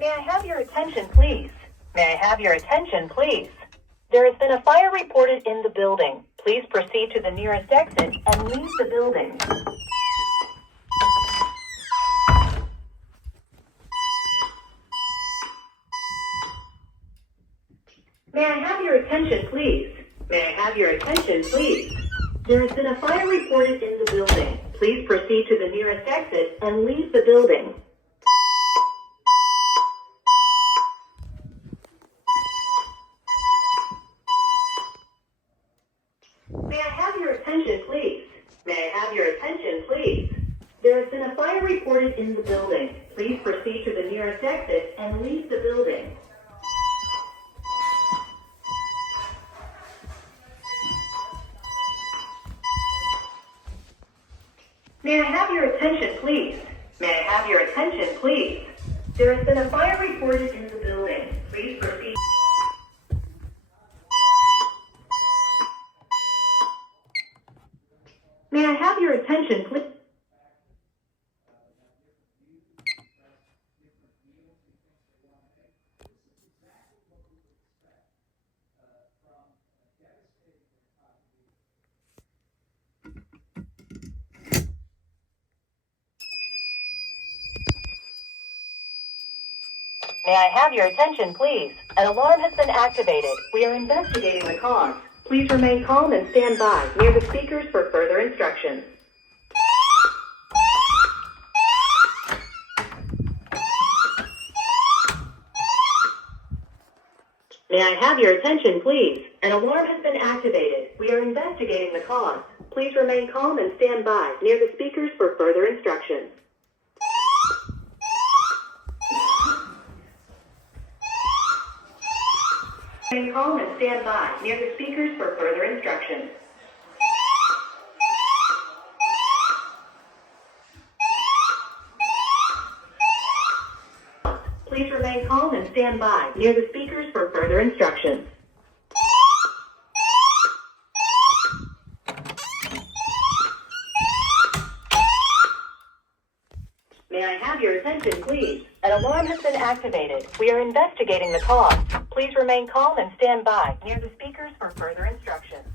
May I have your attention, please? May I have your attention, please? There has been a fire reported in the building. Please proceed to the nearest exit and leave the building. May I have your attention, please? May I have your attention, please? There has been a fire reported in the building. Please proceed to the nearest exit and leave the building. May I have your attention, please? May I have your attention, please? There has been a fire reported in the building. Please proceed to the nearest exit and leave the building. May I have your attention, please? May I have your attention, please? There has been a fire reported in the building. Please proceed. May I have your attention, please? May I have your attention, please? An alarm has been activated. We are investigating the cause. Please remain calm and stand by near the speakers for further instructions. May I have your attention, please? An alarm has been activated. We are investigating the cause. Please remain calm and stand by near the speakers for further instructions. Remain calm and stand by near the speakers for further instructions. Please remain calm and stand by near the speakers for further instructions. May I have your attention, please? An alarm has been activated. We are investigating the cause. Please remain calm and stand by near the speakers for further instructions.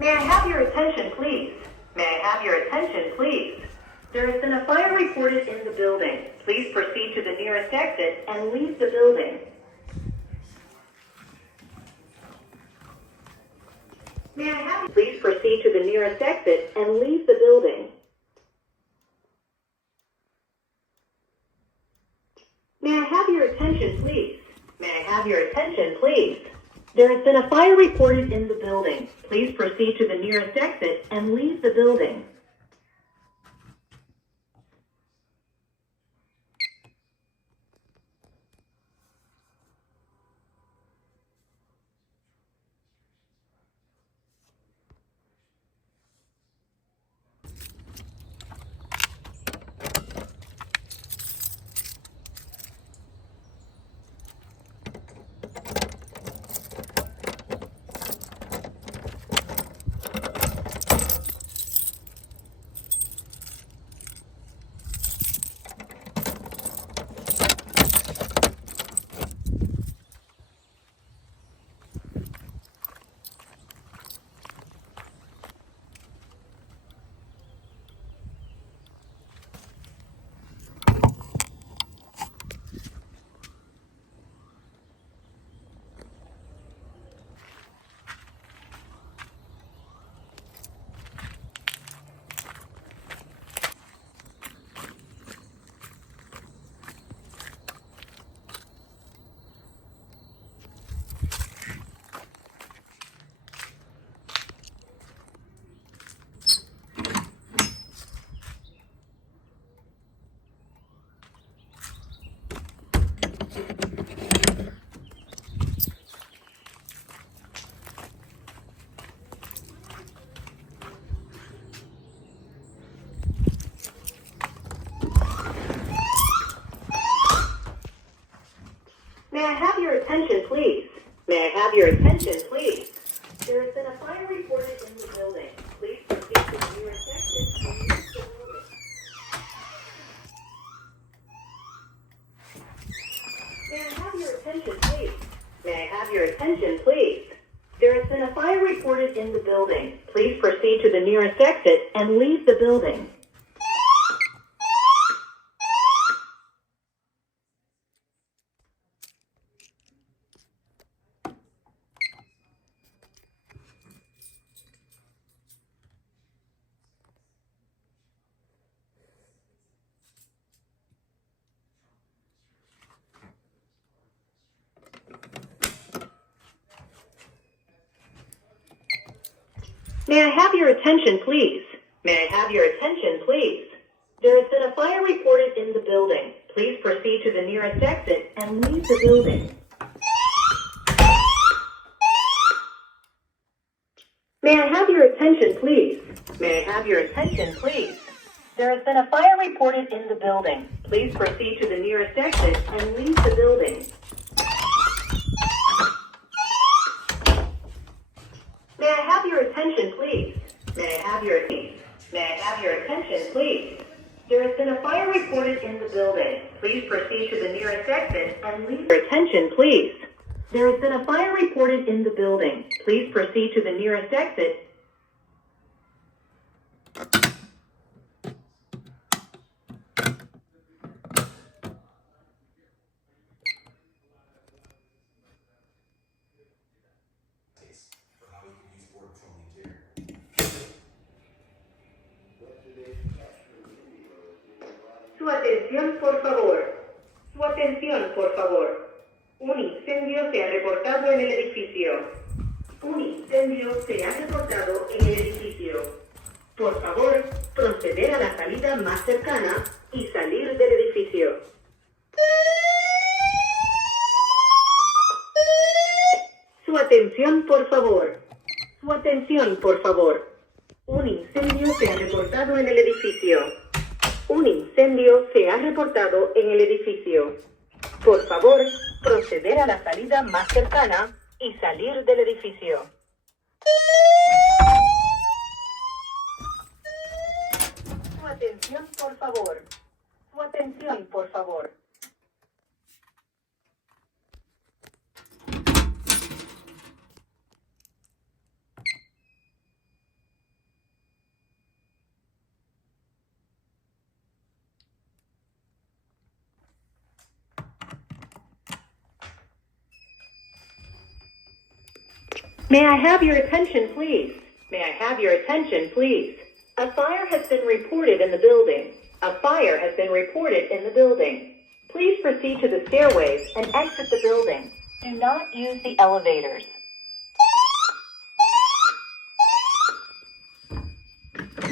May I have your attention, please? May I have your attention, please? There has been a fire reported in the building. Please proceed to the nearest exit and leave the building. May I have you please proceed to the nearest exit and leave the building. May I have your attention, please? May I have your attention, please? There has been a fire reported in the building. Please proceed to the nearest exit and leave the building. May I have your attention, please? May I have your attention, please? There has been a fire reported in the building. Please proceed to the nearest exit and leave the building. May I have your attention, please? May I have your attention, please? There has been a fire reported in the building. Please proceed to the nearest exit and leave the building. May I have your attention, please? May I have your attention, please? There has been a fire reported in the building. Please proceed to the nearest exit and leave the building. May I have your attention, please? May I have your attention, please? There has been a fire reported in the building. Please proceed to the nearest exit and leave the building. May I have your attention, please? May I have your May I have your attention, please? There has been a fire reported in the building. Please proceed to the nearest exit and leave your attention, please. There has been a fire reported in the building. Please proceed to the nearest exit. Su atención, por favor. Su atención, por favor. Un incendio se ha reportado en el edificio. Un incendio se ha reportado en el edificio. Por favor, proceder a la salida más cercana y salir del edificio. Su atención, por favor. Su atención, por favor. Un incendio se ha reportado en el edificio. Un incendio se ha reportado en el edificio. Por favor, proceder a la salida más cercana y salir del edificio. Su atención, por favor. Su atención, por favor. May I have your attention, please? May I have your attention, please? A fire has been reported in the building. A fire has been reported in the building. Please proceed to the stairways and exit the building. Do not use the elevators.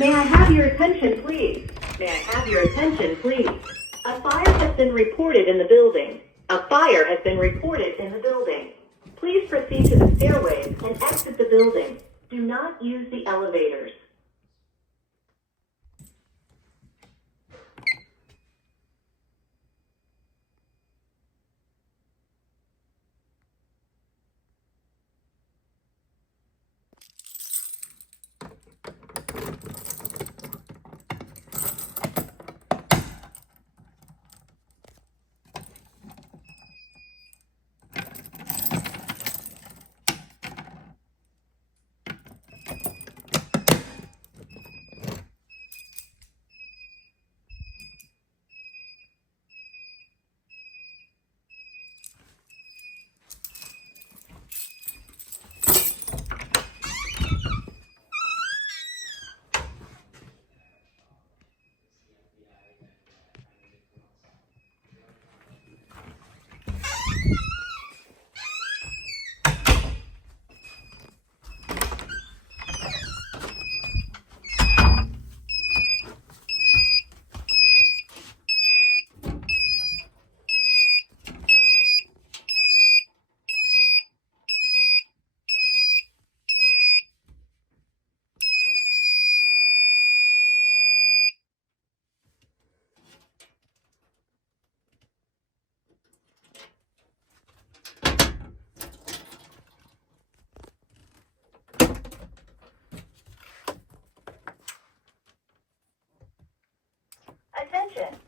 May I have your attention, please? May I have your attention, please? A fire has been reported in the building. A fire has been reported in the building. Please proceed to the stairways and exit the building. Do not use the elevators.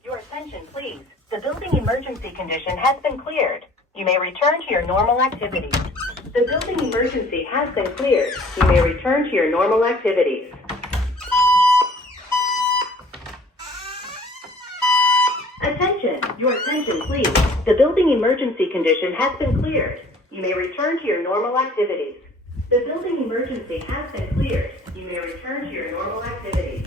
Your attention, please. The building emergency condition has been cleared. You may return to your normal activities. The building emergency has been cleared. You may return to your normal activities. Attention, your attention, please. The building emergency condition has been cleared. You may return to your normal activities. The building emergency has been cleared. You may return to your normal activities.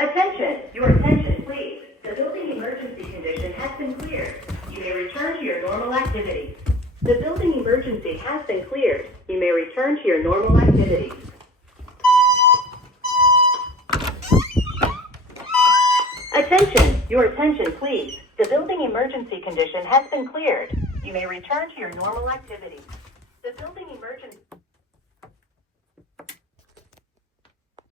Attention, your attention, please. The building emergency condition has been cleared. You may return to your normal activities. The building emergency has been cleared. You may return to your normal activities. Attention, your attention, please. The building emergency condition has been cleared. You may return to your normal activities. The building emergency